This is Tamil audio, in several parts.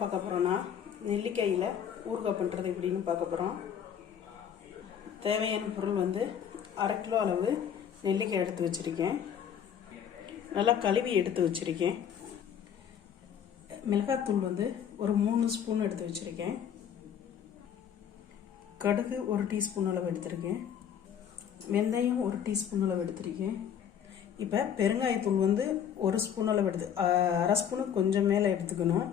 பார்க்க போகிறோன்னா நெல்லிக்காயில் ஊறுகாய் பண்ணுறது எப்படின்னு பார்க்க போகிறோம். தேவையான பொருள் வந்து 1/2 கிலோ அளவு நெல்லிக்காய் எடுத்து வச்சுருக்கேன். நல்லா கழுவி எடுத்து வச்சுருக்கேன். மிளகாத்தூள் வந்து ஒரு 3 ஸ்பூன் எடுத்து வச்சுருக்கேன். கடுகு 1 டீஸ்பூன் அளவு எடுத்திருக்கேன். வெந்தயம் 1 டீஸ்பூன் அளவு எடுத்திருக்கேன். இப்போ பெருங்காயத்தூள் வந்து 1 ஸ்பூன் அளவு எடுத்து 1/2 ஸ்பூனுக்கு கொஞ்சம் மேலே எடுத்துக்கணும்.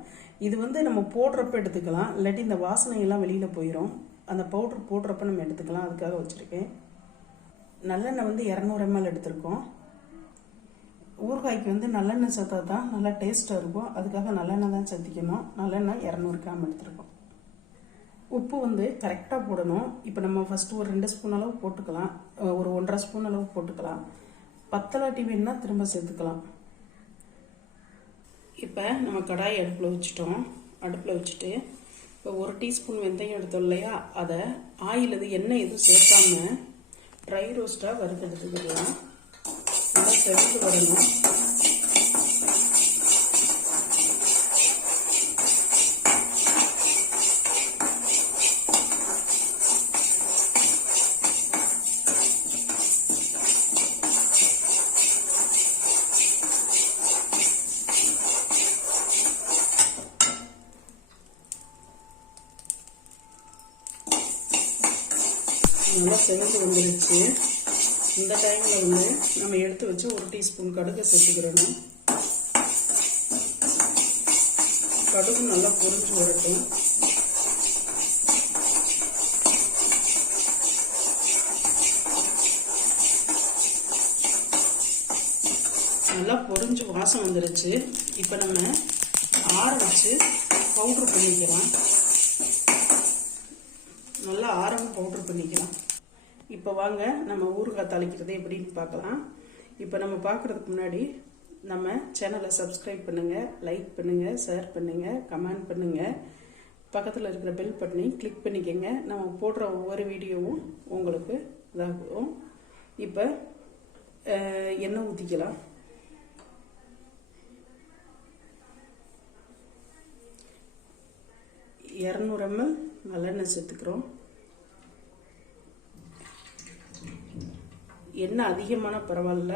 இது வந்து நம்ம போடுறப்ப எடுத்துக்கலாம், இல்லாட்டி இந்த வாசனையெல்லாம் வெளியில் போயிடும். அந்த பவுட்ரு போடுறப்ப நம்ம எடுத்துக்கலாம், அதுக்காக வச்சுருக்கேன். நல்லெண்ணெய் வந்து 200 ml எடுத்திருக்கோம். ஊறுகாய்க்கு வந்து நல்லெண்ணெய் சேர்த்தா தான் நல்லா டேஸ்ட்டாக இருக்கும், அதுக்காக நல்லெண்ணெய் தான் சேர்த்திக்கணும். நல்லெண்ணெய் 200 கிராம் எடுத்திருக்கோம். உப்பு வந்து கரெக்டாக போடணும். இப்போ நம்ம ஃபஸ்ட்டு ஒரு 2 ஸ்பூன் அளவு போட்டுக்கலாம், ஒரு 1.5 ஸ்பூன் அளவு போட்டுக்கலாம். பத்தலாட்டி வேணுன்னா திரும்ப சேர்த்துக்கலாம். இப்போ நம்ம கடாய் அடுப்பில் வச்சுட்டோம். அடுப்பில் வச்சுட்டு இப்போ 1 டீஸ்பூன் வெந்தயம் எடுத்தோம் இல்லையா, அதை ஆயில் எண்ணெய் எதுவும் சேர்க்காம ட்ரை ரோஸ்ட்டாக வறுத்து எடுத்துக்கலாம். நல்லா செவந்து வரணும். நல்லா செவந்து வந்துருச்சு. இந்த டைமில் வந்து நம்ம எடுத்து வச்சு 1 டீஸ்பூன் கடுகு சேர்த்துக்கிறணும். கடுகு நல்லா பொரிஞ்சு வரட்டும். நல்லா பொரிஞ்சு வாசம் வந்துருச்சு. இப்போ நம்ம ஆற வச்சு பவுட்ரு பண்ணிக்கலாம். நல்லா ஆரம்பம் பவுட்ரு பண்ணிக்கலாம். இப்போ வாங்க நம்ம ஊறுகாய் தாளிக்கிறது எப்படின்னு பார்க்கலாம். இப்போ நம்ம பார்க்குறதுக்கு முன்னாடி நம்ம சேனலை சப்ஸ்கிரைப் பண்ணுங்கள், லைக் பண்ணுங்கள், ஷேர் பண்ணுங்கள், கமெண்ட் பண்ணுங்கள். பக்கத்தில் இருக்கிற பெல் பட்டனை கிளிக் பண்ணிக்கோங்க. நம்ம போடுற ஒவ்வொரு வீடியோவும் உங்களுக்கு இதாகும். இப்போ எண்ணெய் ஊற்றிக்கலாம். $200 ml நல்லெண்ணெய் சேர்த்துக்கிறோம். எண்ணெய் அதிகமான பரவாயில்ல,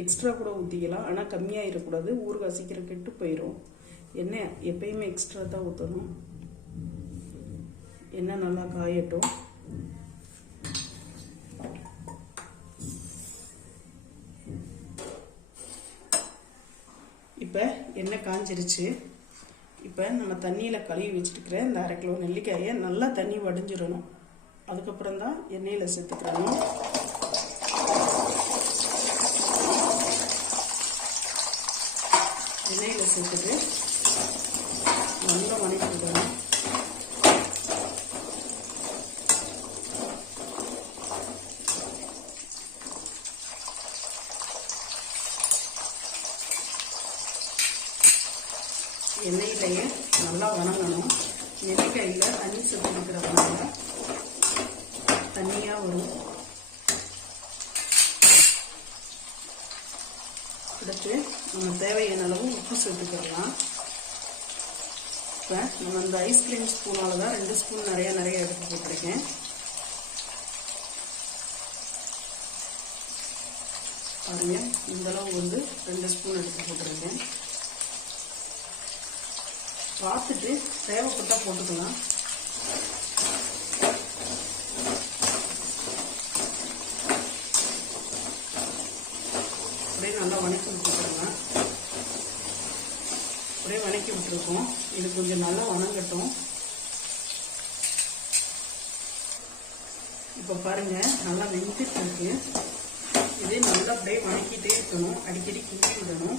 எக்ஸ்ட்ரா கூட ஊற்றிக்கலாம், ஆனால் கம்மியாக இருக்கக்கூடாது. ஊறுகாய் சீக்கிரம் கெட்டு போயிடும். எண்ணெய் எப்பயுமே எக்ஸ்ட்ரா தான் ஊற்றணும். எண்ணெய் நல்லா காயட்டும். இப்போ எண்ணெய் காஞ்சிருச்சு. இப்போ நம்ம தண்ணியில் கழுவி வச்சுருக்கிற இந்த 1/2 கிலோ நெல்லிக்காயை நல்லா தண்ணி வடிஞ்சிடணும். அதுக்கப்புறம் தான் எண்ணெயில் சேர்த்துக்கிறணும். எண்ணெயில் சேர்த்துட்டு நல்லா வதக்கிக்கணும். எண்ணெயிலேயே நல்லா வணங்கணும். நெல்லிக்காயில் தண்ணி சேர்த்து இருக்கிறதுனால தண்ணியாக வரும். அடுத்து நம்ம தேவையான அளவு உப்பு சேர்த்துக்கலாம். இப்போ நம்ம இந்த ஐஸ்கிரீம் ஸ்பூனால் தான் 2 ஸ்பூன் நிறைய எடுத்து போட்டிருக்கேன். பாருங்க, இந்தளவு வந்து 2 ஸ்பூன் எடுத்து போட்டிருக்கேன். பார்த்துட்டு தேவைப்பட்டால் போட்டுக்கலாம். அப்படியே நல்லா வணக்கி விட்டுருங்க. அப்படியே வணக்கி விட்டுருக்கோம். இது கொஞ்சம் நல்லா வணங்கட்டும். இப்போ பாருங்க, நல்லா வெந்துட்டு இருக்கு. இதே நல்லா அப்படியே வணக்கிட்டே இருக்கணும். அடிக்கடி கிண்டி விடணும்.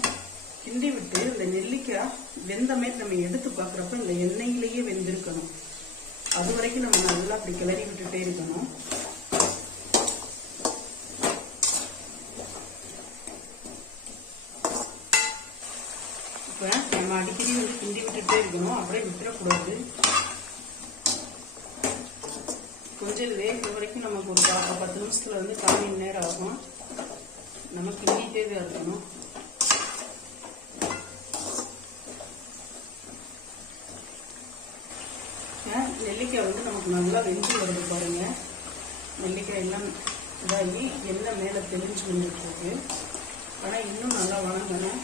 கிண்டி விட்டு இந்த நெல்லிக்காய் வெந்த மாதிரி நம்ம எடுத்து பார்க்குறப்ப இந்த எண்ணெயிலேயே வெந்திருக்கணும். அது வரைக்கும் நம்ம நல்லா அப்படி கிளறி விட்டுட்டே இருக்கணும். இப்போ நம்ம அடிக்கடி கிண்டி விட்டுட்டே இருக்கணும், அப்படியே விட்டுறக்கூடாது. கொஞ்சம் வேகிற வரைக்கும் நமக்கு ஒரு 10 நிமிஷத்துல வந்து 1/4 மணி நேரம் ஆகும். நம்ம கிண்டிகிட்டே தான் இருக்கணும். நெல்லிக்காய் வந்து நமக்கு நல்லா வெந்து வருது பாருங்க. நெல்லிக்காய் எல்லாம் இதாகி எண்ணெய் மேலே தெளிஞ்சு வந்துட்டுருக்கு. ஆனால் இன்னும் நல்லா வணங்கணும்.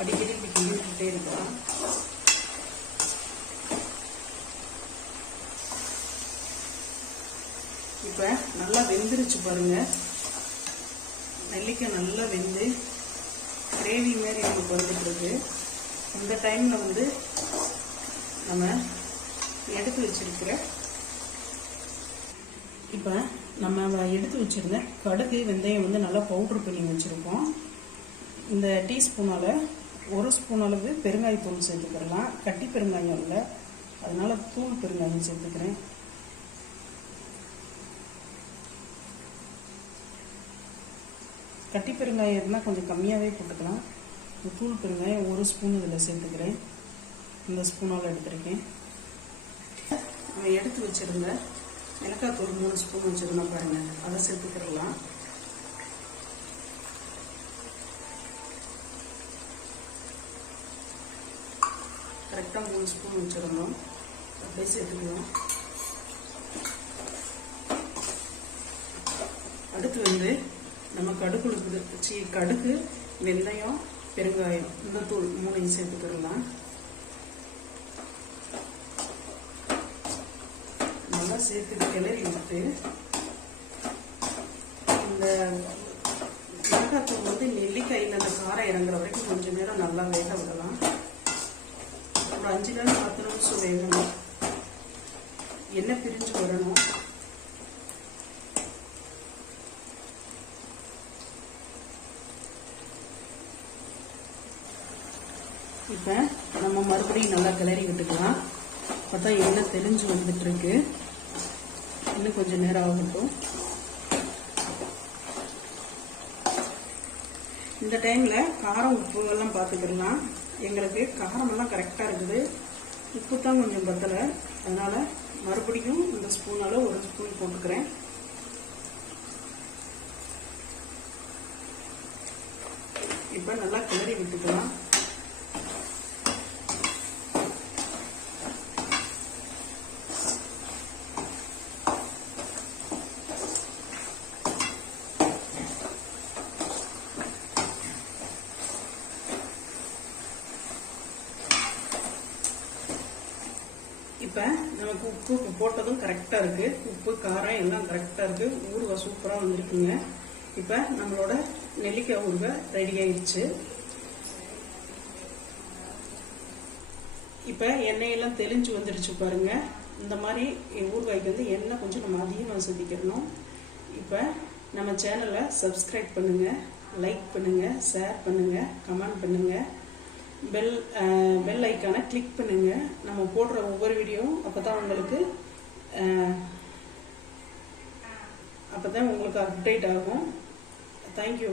அடிக்கடி இப்படி கிண்டிக்கிட்டே இருக்கலாம். இப்போ நல்லா வெந்துருச்சு பாருங்க. நெல்லிக்காய் நல்லா வெந்து கிரேவி மாதிரி நமக்கு வந்துட்டு இருக்கு. இந்த டைம்ல வந்து நம்ம எடுத்து வச்சிருக்கிற இப்போ நம்ம எடுத்து வச்சிருந்த கடுகு வெந்தயம் வந்து நல்லா பவுட்ரு பண்ணி வச்சிருக்கோம். இந்த டீஸ்பூனால 1 ஸ்பூன் அளவு பெருங்காயத்தூள் சேர்த்துக்கிறலாம். கட்டி பெருங்காயம் இல்லை, அதனால தூள் பெருங்காயம் சேர்த்துக்கிறேன். கட்டி பெருங்காயம் இருந்தால் கொஞ்சம் கம்மியாகவே போட்டுக்கலாம். தூள் பெருங்காயம் 1 ஸ்பூன் இதில் சேர்த்துக்கிறேன். இந்த ஸ்பூனால் எடுத்துருக்கேன். நம்ம எடுத்து வச்சுருந்த மிளகாத்தூள் 3 ஸ்பூன் வச்சுருந்தோம் பாருங்கள், அதை சேர்த்துக்கிறலாம். கரெக்டாக 3 ஸ்பூன் வச்சுருந்தோம், அப்படியே சேர்த்துக்கலாம். அடுத்து வந்து நம்ம கடுகு வெந்தயம் பெருங்காயம் இந்த தூள் 3 சேர்த்துக்கிறலாம். நல்லா சேர்த்து கிளறி விட்டு இந்த மிளகாத்தூள் வந்து நெல்லிக்காயில் அந்த காரம் இறங்குற வரைக்கும் கொஞ்சம் நேரம் நல்லா வேக விடலாம். ஒரு 5 நிமிஷம் 10 நிமிஷம் வேகணும். எண்ணெய் பிரிஞ்சு வரணும். இப்போ நம்ம மறுபடியும் நல்லா கிளறி விட்டுக்கலாம். பார்த்தா எண்ணெய் தெளிஞ்சு வந்துட்டு இருக்கு. இன்னும் கொஞ்சம் நேரம் ஆகட்டும். இந்த டைம்ல காரம் உப்பு எல்லாம் பார்த்துக்கலாம். எங்களுக்கு காரமெல்லாம் கரெக்டாக இருக்குது, உப்பு தான் கொஞ்சம் பத்தலை. அதனால மறுபடியும் இந்த ஸ்பூனால 1 ஸ்பூன் போட்டுக்கிறேன். இப்போ நல்லா கிளறி விட்டுக்கலாம். இப்போ நமக்கு உப்பு போட்டதும் கரெக்டாக இருக்குது. உப்பு காரம் எல்லாம் கரெக்டாக இருக்குது. ஊறுகாய் சூப்பராக வந்துருக்குங்க. இப்போ நம்மளோட நெல்லிக்காய் ஊறுகாய் ரெடி ஆயிடுச்சு. இப்போ எண்ணெயெல்லாம் தெளிஞ்சு வந்துடுச்சு பாருங்க. இந்த மாதிரி ஊறுகாய்க்கு வந்து எண்ணெய் கொஞ்சம் நம்ம அதிகமாக சேர்த்திக்கிறணும். இப்போ நம்ம சேனலை சப்ஸ்கிரைப் பண்ணுங்கள், லைக் பண்ணுங்கள், ஷேர் பண்ணுங்கள், கமெண்ட் பண்ணுங்கள். பெல் ஐக்கானை கிளிக் பண்ணுங்க. நம்ம போடுற ஒவ்வொரு வீடியோவும் அப்பதான் உங்களுக்கு அப்டேட் ஆகும். தேங்க்யூ.